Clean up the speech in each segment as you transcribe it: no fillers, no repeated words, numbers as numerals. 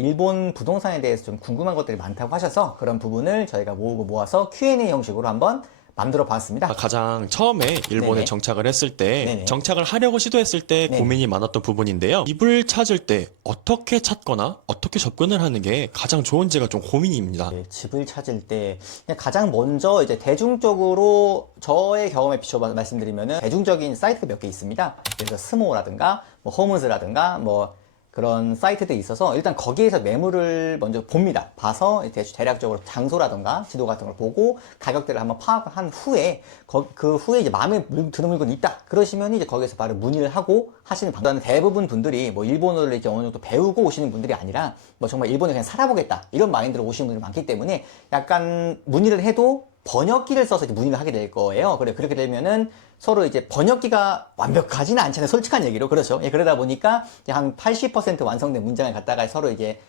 일본 부동산에 대해서 좀 궁금한 것들이 많다고 하셔서 그런 부분을 저희가 모으고 모아서 Q&A 형식으로 한번 만들어 봤습니다. 가장 처음에 일본에 네네. 정착을 했을 때 네네. 정착을 하려고 시도했을 때 네네. 고민이 많았던 부분인데요. 집을 찾을 때 어떻게 찾거나 어떻게 접근을 하는 게 가장 좋은지가 좀 고민입니다. 네, 집을 찾을 때 그냥 가장 먼저 이제 대중적으로 저의 경험에 비춰 말씀드리면은 대중적인 사이트가 몇 개 있습니다. 그래서 스모라든가 뭐 홈즈라든가 뭐 그런 사이트들이 있어서 일단 거기에서 매물을 먼저 봅니다. 봐서 대략적으로 장소라든가 지도 같은 걸 보고 가격대를 한번 파악을 한 후에 그 후에 이제 마음에 드는 물건이 있다 그러시면 이제 거기에서 바로 문의를 하고 하시는 방법은 대부분 분들이 뭐 일본어를 이제 어느 정도 배우고 오시는 분들이 아니라 뭐 정말 일본에 그냥 살아보겠다 이런 마인드로 오시는 분들이 많기 때문에 약간 문의를 해도 번역기를 써서 이제 문의를 하게 될 거예요. 그렇게 되면은 서로 이제 번역기가 완벽하지는 않잖아요. 솔직한 얘기로. 그렇죠. 예, 그러다 보니까 한 80% 완성된 문장을 갖다가 서로 이제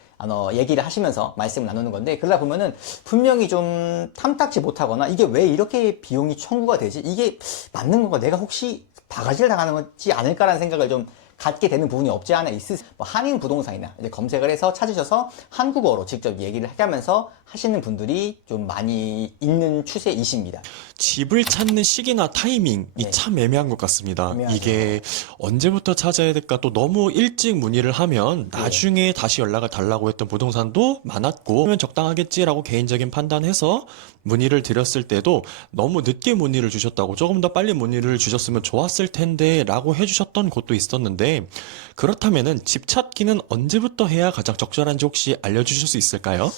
얘기를 하시면서 말씀을 나누는 건데, 그러다 보면은 분명히 좀 탐탁지 못하거나 이게 왜 이렇게 비용이 청구가 되지? 이게 맞는 건가? 내가 혹시 바가지를 당하는 거지 않을까라는 생각을 좀 갖게 되는 부분이 없지 않아 있으세요. 뭐 한인 부동산이나 이제 검색을 해서 찾으셔서 한국어로 직접 얘기를 하면서 하시는 분들이 좀 많이 있는 추세이십니다. 집을 찾는 시기나 타이밍이 네. 참 애매한 것 같습니다. 애매하죠. 이게 언제부터 찾아야 될까, 또 너무 일찍 문의를 하면 나중에 다시 연락을 달라고 했던 부동산도 많았고, 하면 적당하겠지라고 개인적인 판단해서 문의를 드렸을 때도 너무 늦게 문의를 주셨다고, 조금 더 빨리 문의를 주셨으면 좋았을 텐데 라고 해주셨던 곳도 있었는데, 그렇다면은 집 찾기는 언제부터 해야 가장 적절한지 혹시 알려주실 수 있을까요?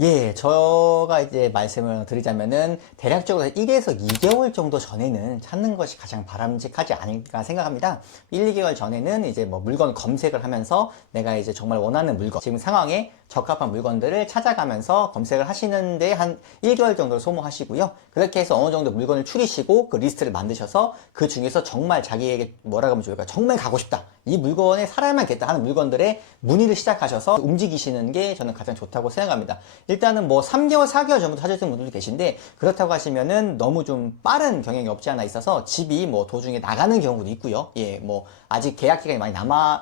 예, 제가 이제 말씀을 드리자면은 대략적으로 1에서 2개월 정도 전에는 찾는 것이 가장 바람직하지 않을까 생각합니다. 1, 2개월 전에는 이제 뭐 물건 검색을 하면서 내가 이제 정말 원하는 물건, 지금 상황에 적합한 물건들을 찾아가면서 검색을 하시는데 한 1개월 정도를 소모하시고요. 그렇게 해서 어느 정도 물건을 추리시고 그 리스트를 만드셔서 그 중에서 정말 자기에게 뭐라고 하면 좋을까? 정말 가고 싶다. 이 물건에 살아야겠다 하는 물건들의 문의를 시작하셔서 움직이시는 게 저는 가장 좋다고 생각합니다. 일단은 뭐 3개월, 4개월 전부터 찾으시는 분들도 계신데, 그렇다고 하시면은 너무 좀 빠른 경향이 없지 않아 있어서 집이 뭐 도중에 나가는 경우도 있고요. 예, 뭐 아직 계약 기간이 많이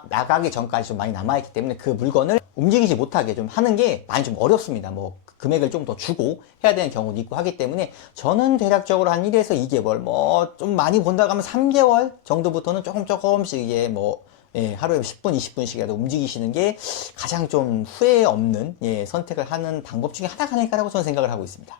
나가기 전까지 좀 많이 남아있기 때문에 그 물건을 움직이지 못하게 좀 하는 게 많이 좀 어렵습니다. 뭐 금액을 좀 더 주고 해야 되는 경우도 있고 하기 때문에 저는 대략적으로 한 1에서 2개월, 뭐 좀 많이 본다고 하면 3개월 정도부터는 조금씩 이게 뭐 예, 하루에 10분, 20분씩이라도 움직이시는 게 가장 좀 후회 없는 예, 선택을 하는 방법 중에 하나가 아닐까라고 저는 생각을 하고 있습니다.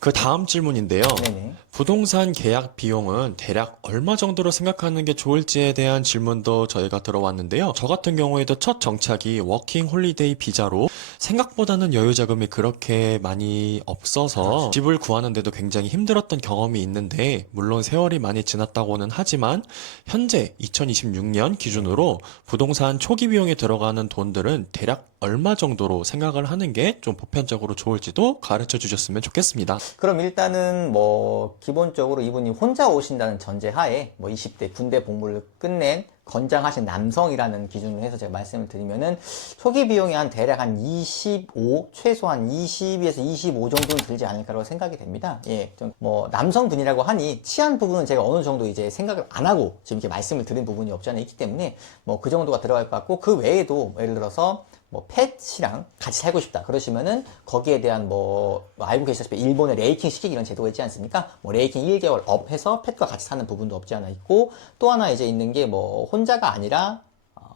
그 다음 질문인데요. 네네. 부동산 계약 비용은 대략 얼마 정도로 생각하는 게 좋을지에 대한 질문도 저희가 들어왔는데요. 저 같은 경우에도 첫 정착이 워킹 홀리데이 비자로 생각보다는 여유 자금이 그렇게 많이 없어서 집을 구하는데도 굉장히 힘들었던 경험이 있는데, 물론 세월이 많이 지났다고는 하지만 현재 2026년 기준으로 부동산 초기 비용에 들어가는 돈들은 대략 얼마 정도로 생각을 하는 게 좀 보편적으로 좋을지도 가르쳐 주셨으면 좋겠습니다. 그럼 일단은 뭐 기본적으로 이분이 혼자 오신다는 전제하에 뭐 20대 군대 복무를 끝낸 건장하신 남성이라는 기준으로 해서 제가 말씀을 드리면은 초기 비용이 한 대략 한 25, 최소한 20에서 25 정도는 들지 않을까라고 생각이 됩니다. 예, 좀 뭐 남성분이라고 하니 치안 부분은 제가 어느 정도 이제 생각을 안 하고 지금 이렇게 말씀을 드린 부분이 없지 않아 있기 때문에 뭐 그 정도가 들어갈 것 같고, 그 외에도 예를 들어서 뭐 펫이랑 같이 살고 싶다 그러시면은 거기에 대한 뭐 알고 계시다시피 일본의 레이킹 시키기 이런 제도가 있지 않습니까? 뭐 레이킹 1개월 업 해서 펫과 같이 사는 부분도 없지 않아 있고, 또 하나 이제 있는 게 뭐 혼자가 아니라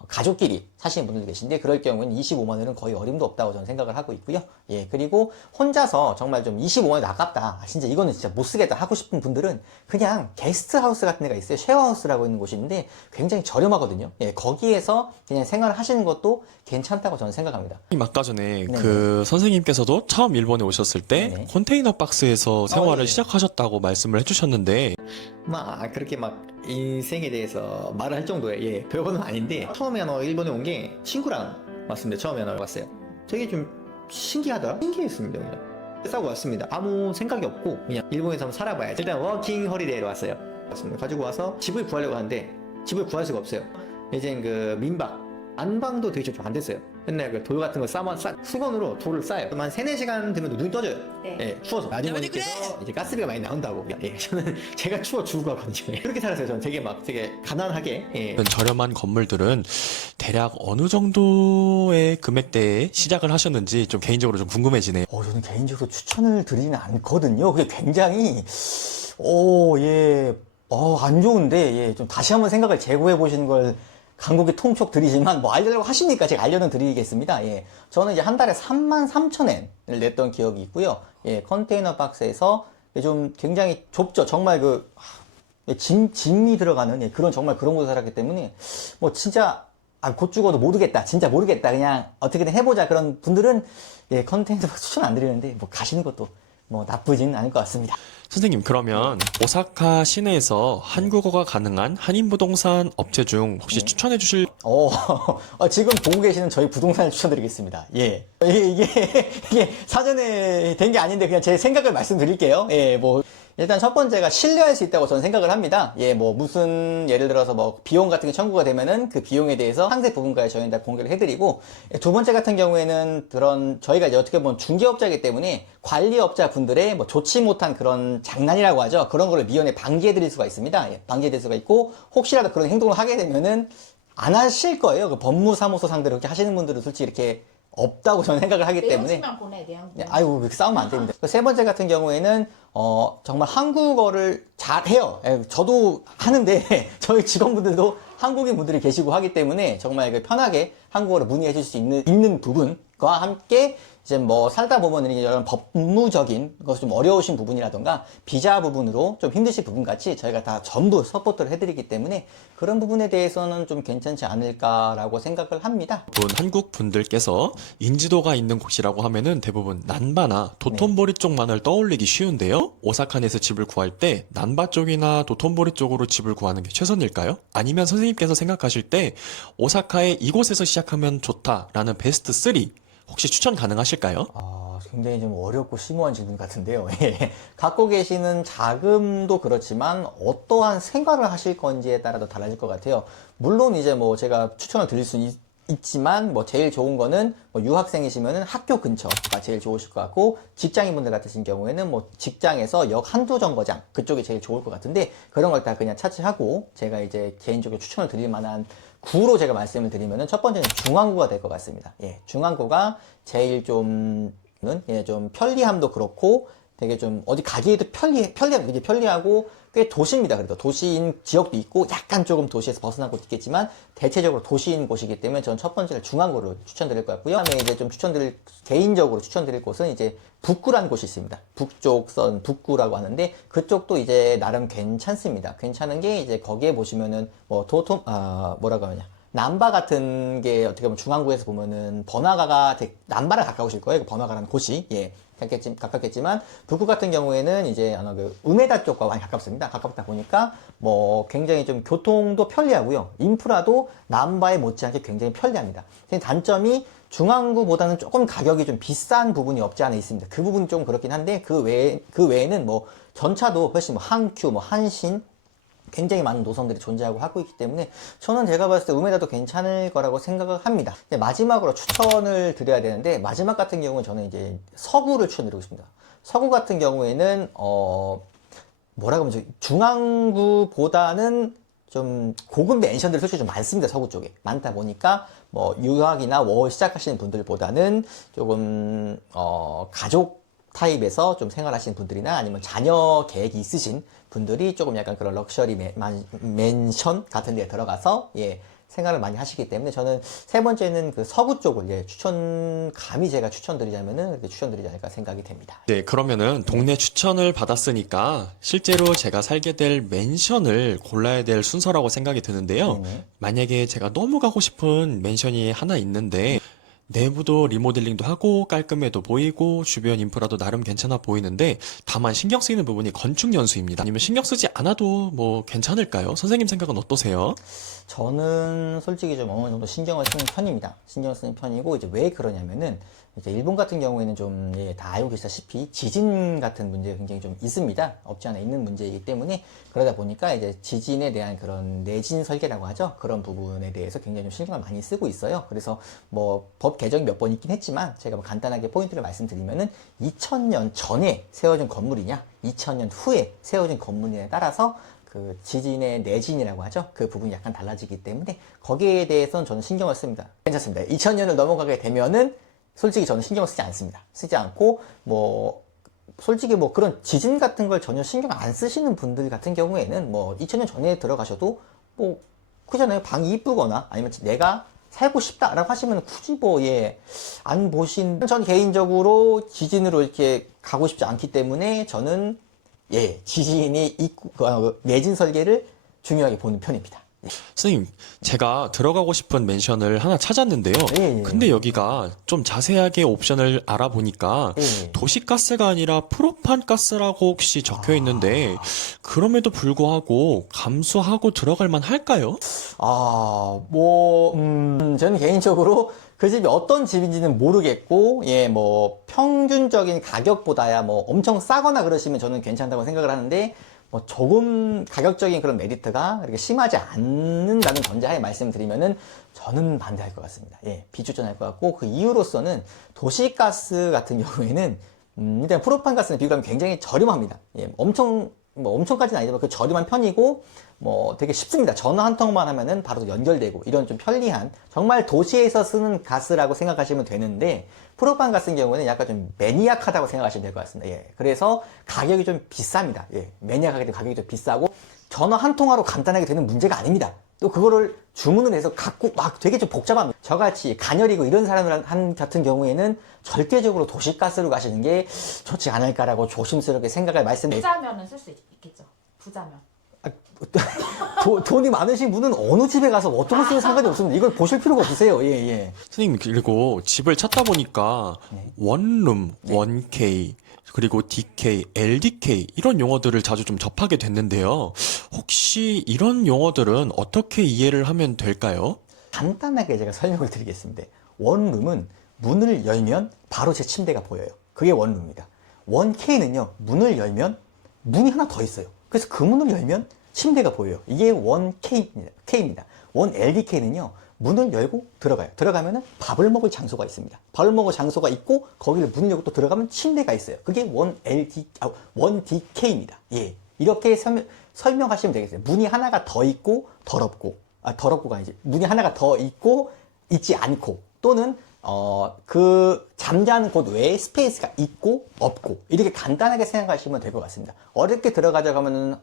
가족끼리 사시는 분들도 계신데, 그럴 경우에는 25만 원은 거의 어림도 없다고 저는 생각을 하고 있고요. 예, 그리고 혼자서 정말 좀 25만 원이 아깝다, 진짜 이거는 진짜 못 쓰겠다 하고 싶은 분들은 그냥 게스트하우스 같은 데가 있어요. 쉐어하우스라고 있는 곳인데 굉장히 저렴하거든요. 예, 거기에서 그냥 생활을 하시는 것도 괜찮다고 저는 생각합니다. 아까 전에 네네. 그 선생님께서도 처음 일본에 오셨을 때 네네. 컨테이너 박스에서 생활을 예. 시작하셨다고 말씀을 해주셨는데, 막 그렇게 막 인생에 대해서 말을 할 정도의 예, 별거는 아닌데, 처음에 일본에 온 게 친구랑 왔습니다. 처음에 왔어요. 되게 좀 신기하더라. 신기했습니다. 그냥 싸고 왔습니다. 아무 생각이 없고 그냥 일본에서 한번 살아봐야지. 일단 워킹 허리데이로 왔어요. 왔습니다. 가지고 와서 집을 구하려고 하는데 집을 구할 수가 없어요. 이제 그 민박 안방도 되게 좀 안 됐어요. 맨날 그 돌 같은 거 수건으로 돌을 싸요. 한 3-4시간 되면 눈이 떠져요. 네. 예, 추워서. 아주머니께서 이제 가스비가 많이 나온다고. 예, 저는 제가 추워 죽어가거든요. 그렇게 살았어요. 저는 되게 가난하게. 예. 이런 저렴한 건물들은 대략 어느 정도의 금액대에 시작을 하셨는지 좀 개인적으로 좀 궁금해지네요. 저는 개인적으로 추천을 드리지는 않거든요. 그게 굉장히, 안 좋은데, 예, 좀 다시 한번 생각을 재고해 보시는 걸 간곡히 통촉 드리지만, 뭐 알려달라고 하시니까 제가 알려는 드리겠습니다. 예. 저는 이제 한 달에 33,000엔을 냈던 기억이 있고요. 예, 컨테이너 박스에서 좀 굉장히 좁죠. 정말 짐이 들어가는, 예, 정말 그런 곳에 살았기 때문에, 뭐 진짜, 곧 죽어도 모르겠다. 진짜 모르겠다. 그냥 어떻게든 해보자. 그런 분들은, 예, 컨테이너 박스 추천 안 드리는데, 뭐 가시는 것도 뭐 나쁘진 않을 것 같습니다. 선생님, 그러면 오사카 시내에서 한국어가 가능한 한인부동산 업체 중 혹시 추천해 주실 지금 보고 계시는 저희 부동산을 추천드리겠습니다. 예. 이게 사전에 된 게 아닌데 그냥 제 생각을 말씀드릴게요. 예, 일단 첫 번째가 신뢰할 수 있다고 저는 생각을 합니다. 예, 무슨, 예를 들어서 비용 같은 게 청구가 되면은 그 비용에 대해서 상세 부분까지 저희는 다 공개를 해드리고, 두 번째 같은 경우에는 저희가 이제 어떻게 보면 중개업자이기 때문에 관리업자 분들의 좋지 못한 그런 장난이라고 하죠. 그런 거를 미연에 방지해드릴 수가 있습니다. 예, 방지해드릴 수가 있고, 혹시라도 그런 행동을 하게 되면은 안 하실 거예요. 그 법무사무소 상대로 그렇게 하시는 분들은 솔직히 이렇게 없다고 저는 생각을 하기 때문에. 내용지만 보내, 내용지만. 아이고, 그렇게 싸우면 안 됩니다. 세 번째 같은 경우에는, 정말 한국어를 잘 해요. 예, 저도 하는데, 저희 직원분들도 한국인 분들이 계시고 하기 때문에 정말 편하게 한국어를 문의해 줄 수 있는 부분과 함께 이제 살다 보면 이런 법무적인 것이 좀 어려우신 부분이라던가 비자 부분으로 좀 힘드신 부분 같이 저희가 다 전부 서포트를 해드리기 때문에 그런 부분에 대해서는 좀 괜찮지 않을까라고 생각을 합니다. 한국 분들께서 인지도가 있는 곳이라고 하면은 대부분 난바나 도톤보리 쪽만을 떠올리기 쉬운데요. 오사카에서 집을 구할 때 난바 쪽이나 도톤보리 쪽으로 집을 구하는 게 최선일까요? 아니면 선생님께서 생각하실 때 오사카의 이곳에서 시작하면 좋다라는 베스트 3 혹시 추천 가능하실까요? 굉장히 좀 어렵고 심오한 질문 같은데요. 예. 갖고 계시는 자금도 그렇지만 어떠한 생활을 하실 건지에 따라도 달라질 것 같아요. 물론 이제 제가 추천을 드릴 수 있지만 제일 좋은 거는 유학생이시면은 학교 근처가 제일 좋으실 것 같고, 직장인분들 같으신 경우에는 직장에서 역 한두 정거장 그쪽이 제일 좋을 것 같은데, 그런 걸 다 그냥 차치하고 제가 이제 개인적으로 추천을 드릴 만한 구로 제가 말씀을 드리면은 첫 번째는 중앙구가 될 것 같습니다. 예, 중앙구가 제일 좀 편리함도 그렇고 되게 좀 어디 가기에도 되게 편리하고 꽤 도시입니다. 그래도 도시인 지역도 있고 약간 조금 도시에서 벗어난 곳도 있겠지만 대체적으로 도시인 곳이기 때문에 저는 첫 번째를 중앙구를 추천드릴 것 같고요. 그다음에 이제 개인적으로 추천드릴 곳은 이제 북구라는 곳이 있습니다. 북쪽선 북구라고 하는데 그쪽도 이제 나름 괜찮습니다. 괜찮은 게 이제 거기에 보시면은 뭐라고 하냐. 남바 같은 게 어떻게 보면 중앙구에서 보면은 번화가가 남바랑 가까우실 거예요. 그 번화가라는 곳이. 예. 가깝겠지만 북구 같은 경우에는 이제 우메다 쪽과 많이 가깝습니다. 가깝다 보니까 굉장히 좀 교통도 편리하고요. 인프라도 남바에 못지않게 굉장히 편리합니다. 단점이 중앙구보다는 조금 가격이 좀 비싼 부분이 없지 않아 있습니다. 그 부분이 좀 그렇긴 한데 그 외에는 전차도 훨씬 한큐, 한신 굉장히 많은 노선들이 존재하고 하고 있기 때문에 저는 제가 봤을 때 우메다도 괜찮을 거라고 생각을 합니다. 마지막으로 추천을 드려야 되는데, 마지막 같은 경우는 저는 이제 서구를 추천드리고 있습니다. 서구 같은 경우에는 중앙구보다는 좀 고급 맨션들이 솔직히 좀 많습니다. 서구 쪽에 많다 보니까 유학이나 월 시작하시는 분들보다는 조금 가족 타입에서 좀 생활하시는 분들이나 아니면 자녀 계획이 있으신 분들이 조금 약간 그런 럭셔리 맨션 같은 데 들어가서 생활을 많이 하시기 때문에 저는 세 번째는 그 서구 쪽을 감히 제가 추천드리자면은 그렇게 추천드리지 않을까 생각이 됩니다. 네, 그러면은 동네 추천을 받았으니까 실제로 제가 살게 될 맨션을 골라야 될 순서라고 생각이 드는데요. 만약에 제가 너무 가고 싶은 맨션이 하나 있는데 내부도 리모델링도 하고 깔끔해도 보이고 주변 인프라도 나름 괜찮아 보이는데 다만 신경 쓰이는 부분이 건축 연수입니다. 아니면 신경 쓰지 않아도 뭐 괜찮을까요? 선생님 생각은 어떠세요? 저는 솔직히 좀 어느 정도 신경을 쓰는 편입니다. 신경 쓰는 편이고, 이제 왜 그러냐면은, 이제 일본 같은 경우에는 좀, 예, 다 알고 계시다시피 지진 같은 문제가 굉장히 좀 있습니다. 없지 않아 있는 문제이기 때문에, 그러다 보니까 이제 지진에 대한 그런 내진 설계라고 하죠. 그런 부분에 대해서 굉장히 좀 신경을 많이 쓰고 있어요. 그래서 뭐 법 개정이 몇 번 있긴 했지만, 제가 뭐 간단하게 포인트를 말씀드리면은, 2000년 전에 세워진 건물이냐, 2000년 후에 세워진 건물이냐에 따라서 그 지진의 내진이라고 하죠. 그 부분이 약간 달라지기 때문에 거기에 대해서는 저는 신경을 씁니다. 괜찮습니다. 2000년을 넘어가게 되면은 솔직히 저는 신경을 쓰지 않습니다. 쓰지 않고 뭐 솔직히 뭐 그런 지진 같은 걸 전혀 신경 안 쓰시는 분들 같은 경우에는 뭐 2000년 전에 들어가셔도 뭐 그잖아요. 방이 이쁘거나 아니면 내가 살고 싶다라고 하시면 굳이 뭐 예 안 보신, 전 개인적으로 지진으로 이렇게 가고 싶지 않기 때문에 저는 예, 지진이 있고, 내진 설계를 중요하게 보는 편입니다. 선생님, 제가 들어가고 싶은 맨션을 하나 찾았는데요. 예, 예. 근데 여기가 좀 자세하게 옵션을 알아보니까 예. 도시가스가 아니라 프로판가스라고 혹시 적혀 있는데 그럼에도 불구하고 감수하고 들어갈 만 할까요? 저는 개인적으로 그 집이 어떤 집인지는 모르겠고, 예, 뭐, 평균적인 가격보다야 뭐 엄청 싸거나 그러시면 저는 괜찮다고 생각을 하는데, 뭐 조금 가격적인 그런 메리트가 그렇게 심하지 않는다는 전제하에 말씀드리면은 저는 반대할 것 같습니다. 예, 비추천할 것 같고, 그 이유로서는 도시가스 같은 경우에는, 일단 프로판 가스는 비교하면 굉장히 저렴합니다. 예, 엄청까지는 아니지만 그 저렴한 편이고, 뭐 되게 쉽습니다. 전화 한 통만 하면은 바로 연결되고, 이런 좀 편리한, 정말 도시에서 쓰는 가스라고 생각하시면 되는데, 프로판 같은 경우는 약간 좀 매니악하다고 생각하시면 될 것 같습니다. 예. 그래서 가격이 좀 비쌉니다. 예. 매니악하게 되면 가격이 좀 비싸고, 전화 한 통화로 간단하게 되는 문제가 아닙니다. 또 그거를 주문을 해서 갖고 막 되게 좀 복잡합니다. 저같이 가녀리고 이런 사람들 같은 경우에는 절대적으로 도시가스로 가시는 게 좋지 않을까라고 조심스럽게 생각을 말씀드립니다. 부자면은 쓸 수 있겠죠. 부자면. 돈이 많으신 분은 어느 집에 가서 어떤 걸 쓰는 상관이 없습니다. 이걸 보실 필요가 없으세요. 예, 예. 선생님, 그리고 집을 찾다 보니까 원룸, 1K, 그리고 DK, LDK 이런 용어들을 자주 좀 접하게 됐는데요. 혹시 이런 용어들은 어떻게 이해를 하면 될까요? 간단하게 제가 설명을 드리겠습니다. 원룸은 문을 열면 바로 제 침대가 보여요. 그게 원룸입니다. 1K는요, 문을 열면 문이 하나 더 있어요. 그래서 그 문을 열면 침대가 보여요. 이게 1K입니다. 1LDK는요, 문을 열고 들어가요. 들어가면은 밥을 먹을 장소가 있습니다. 밥을 먹을 장소가 있고, 거기를 문을 열고 또 들어가면 침대가 있어요. 그게 1DK입니다. 예. 이렇게 설명하시면 되겠어요. 문이 하나가 더 있고, 더럽고가 아니지. 문이 하나가 더 있고, 있지 않고, 또는, 그 잠자는 곳 외에 스페이스가 있고, 없고, 이렇게 간단하게 생각하시면 될 것 같습니다. 어렵게 들어가자고 하면은,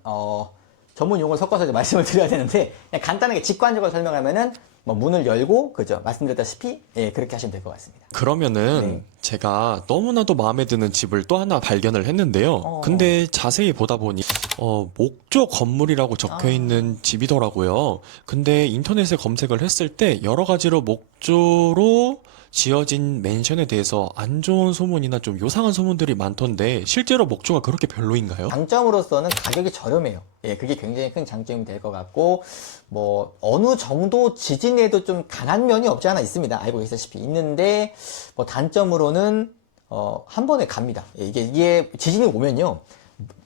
전문 용어를 섞어서 이제 말씀을 드려야 되는데, 그냥 간단하게 직관적으로 설명하면은, 뭐 문을 열고, 그죠? 말씀드렸다시피, 예, 그렇게 하시면 될 것 같습니다. 그러면은 네. 제가 너무나도 마음에 드는 집을 또 하나 발견을 했는데요. 근데 자세히 보다 보니 목조 건물이라고 적혀 있는 집이더라고요. 근데 인터넷에 검색을 했을 때 여러 가지로 목조로 지어진 맨션에 대해서 안 좋은 소문이나 좀 요상한 소문들이 많던데 실제로 목조가 그렇게 별로인가요? 장점으로서는 가격이 저렴해요. 예, 그게 굉장히 큰 장점이 될 것 같고, 뭐, 어느 정도 지진에도 좀 강한 면이 없지 않아 있습니다. 알고 계시다시피 있는데, 뭐, 단점으로는, 한 번에 갑니다. 예, 이게 지진이 오면요,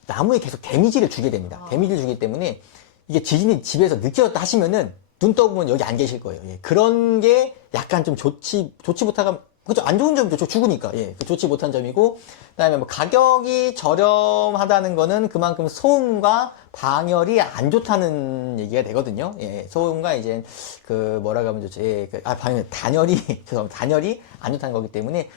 나무에 계속 데미지를 주게 됩니다. 데미지를 주기 때문에, 이게 지진이 집에서 느껴졌다 하시면은, 눈 떠보면 여기 안 계실 거예요. 예, 그런 게 약간 좀 좋지 못하가, 그죠? 안 좋은 점이죠. 죽으니까. 예, 좋지 못한 점이고, 그다음에 뭐 가격이 저렴하다는 거는 그만큼 소음과 방열이 안 좋다는 얘기가 되거든요. 예, 소음과 이제 그 뭐라고 하면 좋지? 예, 단열이 죄송합니다. 단열이 안 좋다는 거기 때문에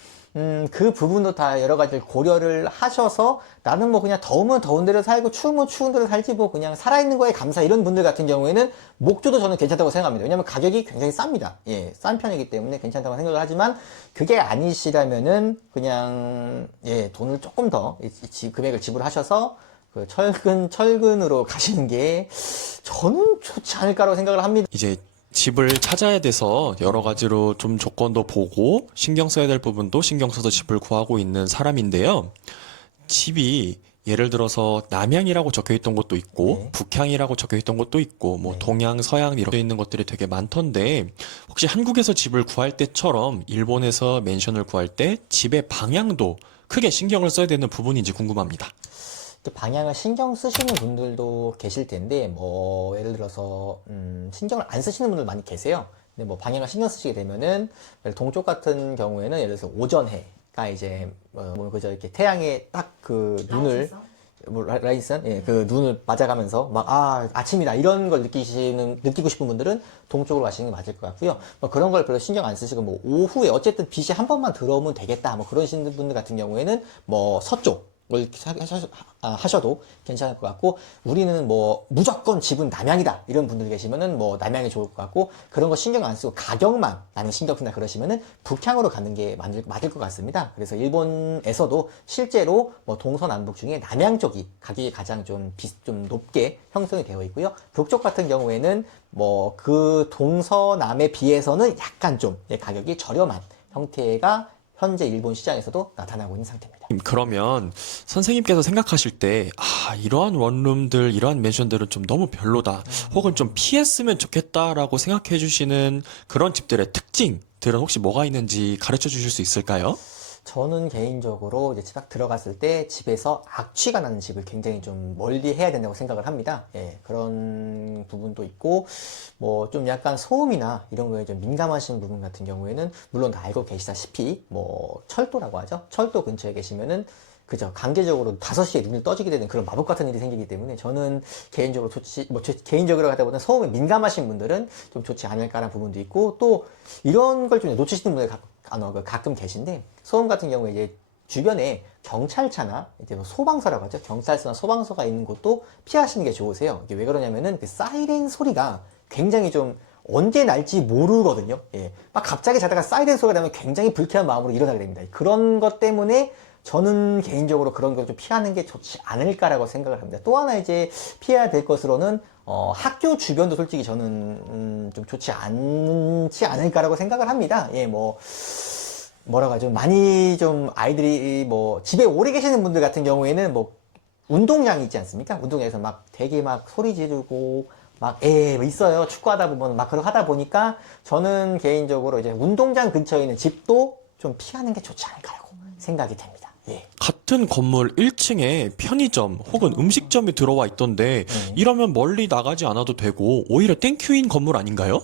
그 부분도 다 여러 가지를 고려를 하셔서 나는 뭐 그냥 더우면 더운 데로 살고 추우면 추운 데로 살지 뭐 그냥 살아있는 거에 감사 이런 분들 같은 경우에는 목조도 저는 괜찮다고 생각합니다. 왜냐면 가격이 굉장히 쌉니다. 예, 싼 편이기 때문에 괜찮다고 생각을 하지만 그게 아니시라면은 그냥 예, 돈을 조금 더 금액을 지불하셔서 그 철근으로 가시는 게 저는 좋지 않을까라고 생각을 합니다. 이제 집을 찾아야 돼서 여러 가지로 좀 조건도 보고 신경 써야 될 부분도 신경 써서 집을 구하고 있는 사람인데요. 집이 예를 들어서 남향이라고 적혀 있던 곳도 있고 네. 북향이라고 적혀 있던 곳도 있고 뭐 네. 동양, 서양 이렇게 있는 것들이 되게 많던데 혹시 한국에서 집을 구할 때처럼 일본에서 맨션을 구할 때 집의 방향도 크게 신경을 써야 되는 부분인지 궁금합니다. 방향을 신경 쓰시는 분들도 계실 텐데, 뭐, 예를 들어서, 신경을 안 쓰시는 분들 많이 계세요. 근데 뭐, 방향을 신경 쓰시게 되면은, 동쪽 같은 경우에는, 예를 들어서 오전해가 이제, 그저 이렇게 태양에 딱 그 눈을, 라이트선? 뭐, 라이선? 예, 그 눈을 맞아가면서, 막, 아침이다. 이런 걸 느끼고 싶은 분들은 동쪽으로 가시는 게 맞을 것 같고요. 뭐 그런 걸 별로 신경 안 쓰시고, 뭐, 오후에 어쨌든 빛이 한 번만 들어오면 되겠다. 뭐, 그러시는 분들 같은 경우에는, 뭐, 서쪽, 걸 하셔도 괜찮을 것 같고, 우리는 뭐 무조건 집은 남향이다 이런 분들 계시면은 뭐 남향이 좋을 것 같고, 그런 거 신경 안 쓰고 가격만 나는 신경 쓴다 그러시면은 북향으로 가는 게 맞을 것 같습니다. 그래서 일본에서도 실제로 뭐 동서남북 중에 남향 쪽이 가격이 가장 좀 높게 형성이 되어 있고요. 북쪽 같은 경우에는 뭐 그 동서남에 비해서는 약간 좀 가격이 저렴한 형태가 현재 일본 시장에서도 나타나고 있는 상태입니다. 그러면 선생님께서 생각하실 때, 이러한 원룸들, 이러한 맨션들은 좀 너무 별로다. 혹은 좀 피했으면 좋겠다라고 생각해 주시는 그런 집들의 특징들은 혹시 뭐가 있는지 가르쳐 주실 수 있을까요? 저는 개인적으로 이제 집 밖 들어갔을 때 집에서 악취가 나는 집을 굉장히 좀 멀리 해야 된다고 생각을 합니다. 예, 그런 부분도 있고, 뭐 좀 약간 소음이나 이런 거에 좀 민감하신 부분 같은 경우에는, 물론 다 알고 계시다시피, 뭐 철도라고 하죠. 철도 근처에 계시면은, 그죠. 강제적으로 5시에 눈을 떠지게 되는 그런 마법 같은 일이 생기기 때문에, 저는 개인적으로 개인적으로 하다 보면 소음에 민감하신 분들은 좀 좋지 않을까라는 부분도 있고, 또 이런 걸 좀 놓치시는 분들 가끔 계신데, 소음 같은 경우에 이제 주변에 경찰차나 이제 뭐 소방서라고 하죠. 경찰서나 소방서가 있는 곳도 피하시는 게 좋으세요. 이게 왜 그러냐면은 그 사이렌 소리가 굉장히 좀 언제 날지 모르거든요. 예. 막 갑자기 자다가 사이렌 소리가 나면 굉장히 불쾌한 마음으로 일어나게 됩니다. 그런 것 때문에 저는 개인적으로 그런 걸 좀 피하는 게 좋지 않을까라고 생각을 합니다. 또 하나 이제 피해야 될 것으로는 학교 주변도 솔직히 저는 좀 좋지 않지 않을까라고 생각을 합니다. 예, 뭐라고 하죠? 많이 좀 아이들이 뭐 집에 오래 계시는 분들 같은 경우에는 뭐 운동장이 있지 않습니까? 운동장에서 막 되게 막 소리 지르고 막 있어요. 축구하다 보면 막 그렇게 하다 보니까 저는 개인적으로 이제 운동장 근처에 있는 집도 좀 피하는 게 좋지 않을까라고 생각이 됩니다. 예. 같은 건물 1층에 편의점 혹은 음식점이 들어와 있던데 이러면 멀리 나가지 않아도 되고 오히려 땡큐인 건물 아닌가요?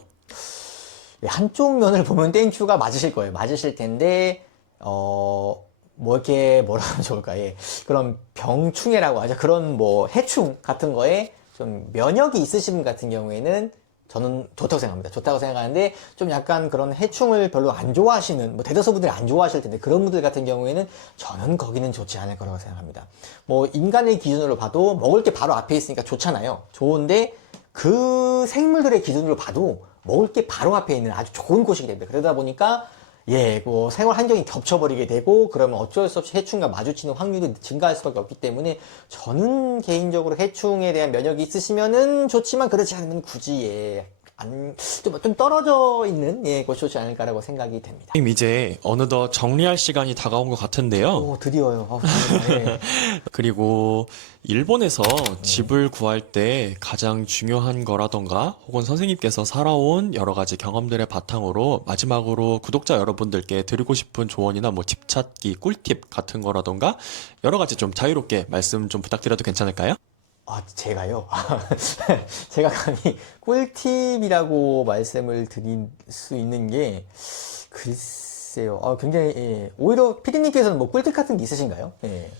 한쪽 면을 보면 땡큐가 맞으실 거예요. 맞으실 텐데, 뭐 이렇게 뭐라 하면 좋을까? 예. 그런 병충해라고 하죠. 그런 뭐 해충 같은 거에 좀 면역이 있으신 분 같은 경우에는 저는 좋다고 생각합니다. 좋다고 생각하는데, 좀 약간 그런 해충을 별로 안 좋아하시는, 뭐 대다수 분들이 안 좋아하실 텐데, 그런 분들 같은 경우에는 저는 거기는 좋지 않을 거라고 생각합니다. 뭐 인간의 기준으로 봐도 먹을 게 바로 앞에 있으니까 좋잖아요. 좋은데 그 생물들의 기준으로 봐도 먹을 게 바로 앞에 있는 아주 좋은 곳이기 때문에, 그러다 보니까 뭐 생활 환경이 겹쳐버리게 되고, 그러면 어쩔 수 없이 해충과 마주치는 확률이 증가할 수밖에 없기 때문에, 저는 개인적으로 해충에 대한 면역이 있으시면은 좋지만, 그렇지 않으면 굳이 좀 떨어져 있는 곳이 좋지 않을까라고 생각이 됩니다. 선생님, 이제 어느덧 정리할 시간이 다가온 것 같은데요. 오, 드디어요. 네. 그리고 일본에서 집을 구할 때 가장 중요한 거라던가 혹은 선생님께서 살아온 여러 가지 경험들의 바탕으로 마지막으로 구독자 여러분들께 드리고 싶은 조언이나 뭐 집 찾기 꿀팁 같은 거라던가 여러 가지 좀 자유롭게 말씀 좀 부탁드려도 괜찮을까요? 제가요? 제가 감히 꿀팁이라고 말씀을 드릴 수 있는 게, 글쎄요. 굉장히, 오히려 피디님께서는 뭐 꿀팁 같은 게 있으신가요? 예.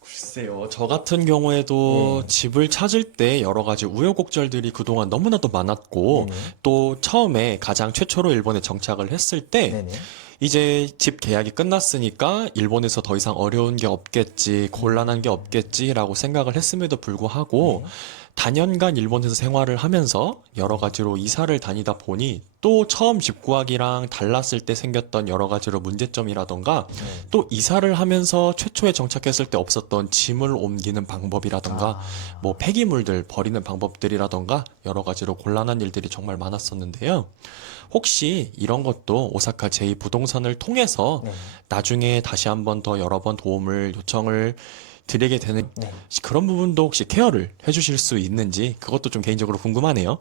글쎄요. 저 같은 경우에도 집을 찾을 때 여러 가지 우여곡절들이 그동안 너무나도 많았고, 네네. 또 처음에 가장 최초로 일본에 정착을 했을 때, 네네. 이제 집 계약이 끝났으니까 일본에서 더 이상 어려운 게 없겠지, 곤란한 게 없겠지라고 생각을 했음에도 불구하고, 다년간 일본에서 생활을 하면서 여러 가지로 이사를 다니다 보니 또 처음 집 구하기랑 달랐을 때 생겼던 여러 가지로 문제점이라던가 또 이사를 하면서 최초에 정착했을 때 없었던 짐을 옮기는 방법이라던가 뭐 폐기물들 버리는 방법들이라던가 여러 가지로 곤란한 일들이 정말 많았었는데요. 혹시 이런 것도 오사카 제2부동산을 통해서 네. 나중에 다시 한번 더 여러 번 도움을 요청을 드리게 되는 네. 그런 부분도 혹시 케어를 해주실 수 있는지 그것도 좀 개인적으로 궁금하네요.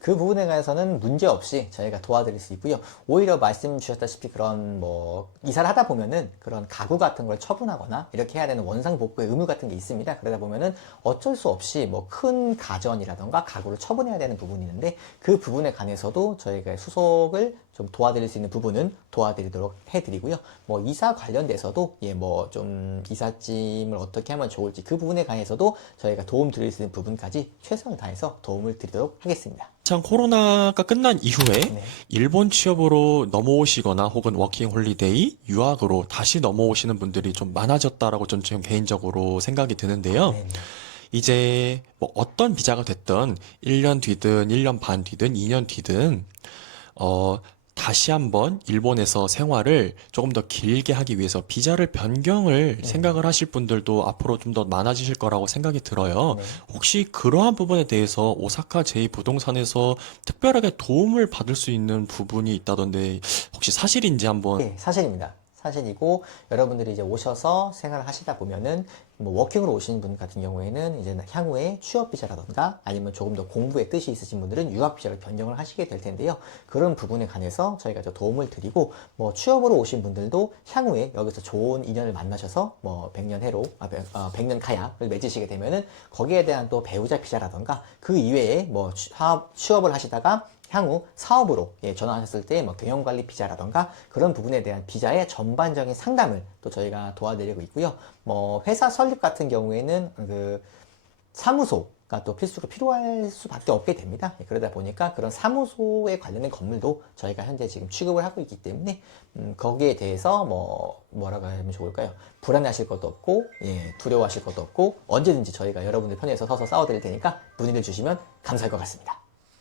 그 부분에 관해서는 문제 없이 저희가 도와드릴 수 있고요. 오히려 말씀 주셨다시피 그런 뭐 이사를 하다 보면은 그런 가구 같은 걸 처분하거나 이렇게 해야 되는 원상 복구의 의무 같은 게 있습니다. 그러다 보면은 어쩔 수 없이 뭐 큰 가전이라던가 가구를 처분해야 되는 부분이 있는데 그 부분에 관해서도 저희가 수속을 좀 도와드릴 수 있는 부분은 도와드리도록 해드리고요. 뭐 이사 관련돼서도 뭐 좀 이삿짐을 어떻게 하면 좋을지 그 부분에 관해서도 저희가 도움 드릴 수 있는 부분까지 최선을 다해서 도움을 드리도록 하겠습니다. 참 코로나가 끝난 이후에 네. 일본 취업으로 넘어오시거나 혹은 워킹 홀리데이, 유학으로 다시 넘어오시는 분들이 좀 많아졌다라고 좀 지금 개인적으로 생각이 드는데요. 네네. 이제 뭐 어떤 비자가 됐든 1년 뒤든 1년 반 뒤든 2년 뒤든 다시 한번 일본에서 생활을 조금 더 길게 하기 위해서 비자를 변경을 생각을 하실 분들도 앞으로 좀 더 많아지실 거라고 생각이 들어요. 네. 혹시 그러한 부분에 대해서 오사카 제2부동산에서 특별하게 도움을 받을 수 있는 부분이 있다던데 혹시 사실인지 한번 네, 사실입니다. 사실이고 여러분들이 이제 오셔서 생활을 하시다 보면은 뭐 워킹으로 오시는 분 같은 경우에는 이제 향후에 취업 비자라던가 아니면 조금 더 공부에 뜻이 있으신 분들은 유학 비자로 변경을 하시게 될 텐데요. 그런 부분에 관해서 저희가 좀 도움을 드리고 뭐 취업으로 오신 분들도 향후에 여기서 좋은 인연을 만나셔서 뭐 100년 해로 100년 가약을 맺으시게 되면은 거기에 대한 또 배우자 비자라던가 그 이외에 뭐 취업을 하시다가 향후 사업으로 전환하셨을 때 뭐 경영관리 비자라던가 그런 부분에 대한 비자의 전반적인 상담을 또 저희가 도와드리고 있고요. 뭐 회사 설립 같은 경우에는 그 사무소가 또 필수로 필요할 수밖에 없게 됩니다. 그러다 보니까 그런 사무소에 관련된 건물도 저희가 현재 지금 취급을 하고 있기 때문에 거기에 대해서 뭐라고 하면 좋을까요? 불안해하실 것도 없고 두려워하실 것도 없고 언제든지 저희가 여러분들 편에서 서서 싸워드릴 테니까 문의를 주시면 감사할 것 같습니다.